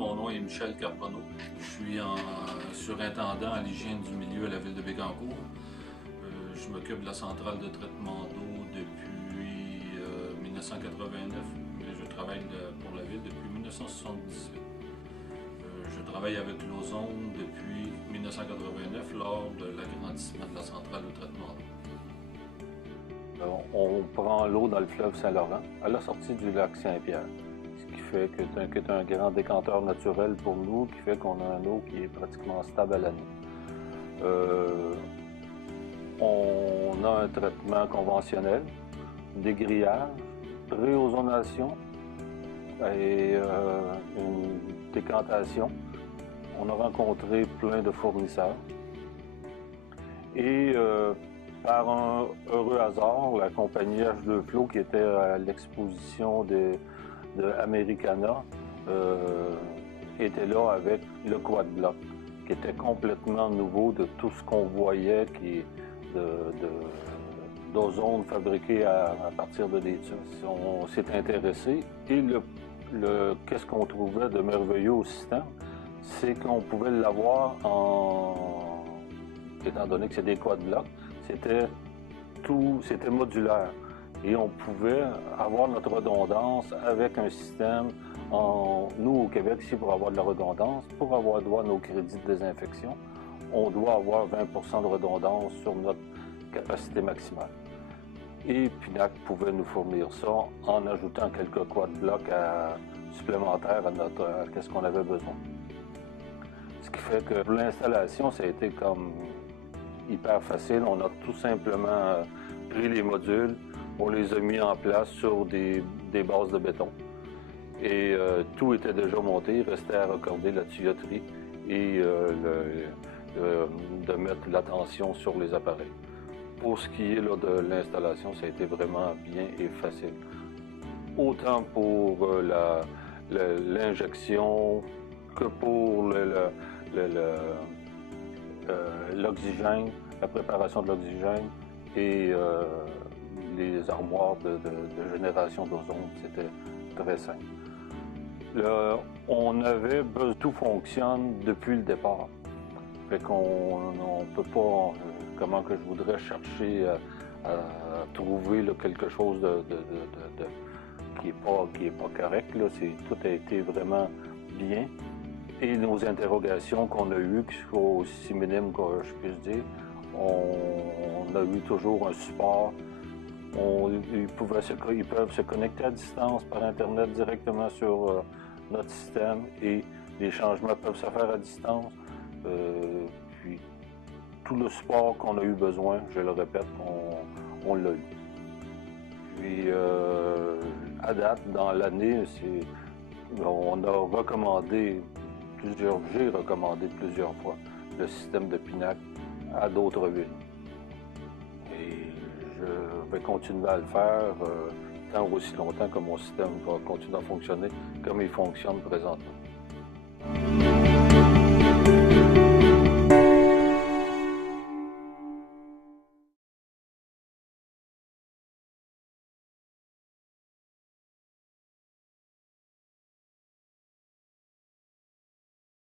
mon nom est Michel Carbonneau. Je suis surintendant à l'hygiène du milieu à la ville de Bécancour. Je m'occupe de la centrale de traitement d'eau depuis 1989, mais je travaille pour la ville depuis 1978. Je travaille avec l'Ozone depuis 1989 lors de l'agrandissement de la centrale de traitement d'eau. On prend l'eau dans le fleuve Saint-Laurent à la sortie du lac Saint-Pierre, ce qui fait que c'est un grand décanteur naturel pour nous, qui fait qu'on a une eau qui est pratiquement stable à l'année. On a un traitement conventionnel, des grillages, réozonation et une décantation. On a rencontré plein de fournisseurs et par un heureux hasard, la compagnie H2 Flow qui était à l'exposition de Americana était là avec le quad block, qui était complètement nouveau de tout ce qu'on voyait, qui d'ozone fabriqué à partir de des tubes. On s'est intéressé et qu'est-ce qu'on trouvait de merveilleux au système, c'est qu'on pouvait l'avoir étant donné que c'est des quad blocks, c'était modulaire et on pouvait avoir notre redondance avec un système. Nous, au Québec, ici, pour avoir de la redondance, pour avoir droit à nos crédits de désinfection, on doit avoir 20% de redondance sur notre capacité maximale. Et Pinac pouvait nous fournir ça en ajoutant quelques quad blocs supplémentaires à ce qu'on avait besoin. Ce qui fait que pour l'installation, ça a été comme hyper facile. On a tout simplement pris les modules, on les a mis en place sur des bases de béton. Et tout était déjà monté, il restait à raccorder la tuyauterie et de mettre la tension sur les appareils. Pour ce qui est là, de l'installation, ça a été vraiment bien et facile. Autant pour l'injection que pour l'oxygène, la préparation de l'oxygène et les armoires de génération d'ozone, c'était très simple. On avait besoin, tout fonctionne depuis le départ. Fait qu'on ne peut pas, comment que je voudrais chercher à trouver là, quelque chose qui est pas correct. Là. Tout a été vraiment bien. Et nos interrogations qu'on a eues, qui sont aussi minimes que je puisse dire, on a eu toujours un support. Ils peuvent se connecter à distance par Internet directement sur notre système et les changements peuvent se faire à distance. Puis tout le support qu'on a eu besoin, je le répète, on l'a eu. Puis à date, dans l'année, on a recommandé j'ai recommandé plusieurs fois le système de Pinac à d'autres villes. Et je vais continuer à le faire tant aussi longtemps que mon système va continuer à fonctionner comme il fonctionne présentement.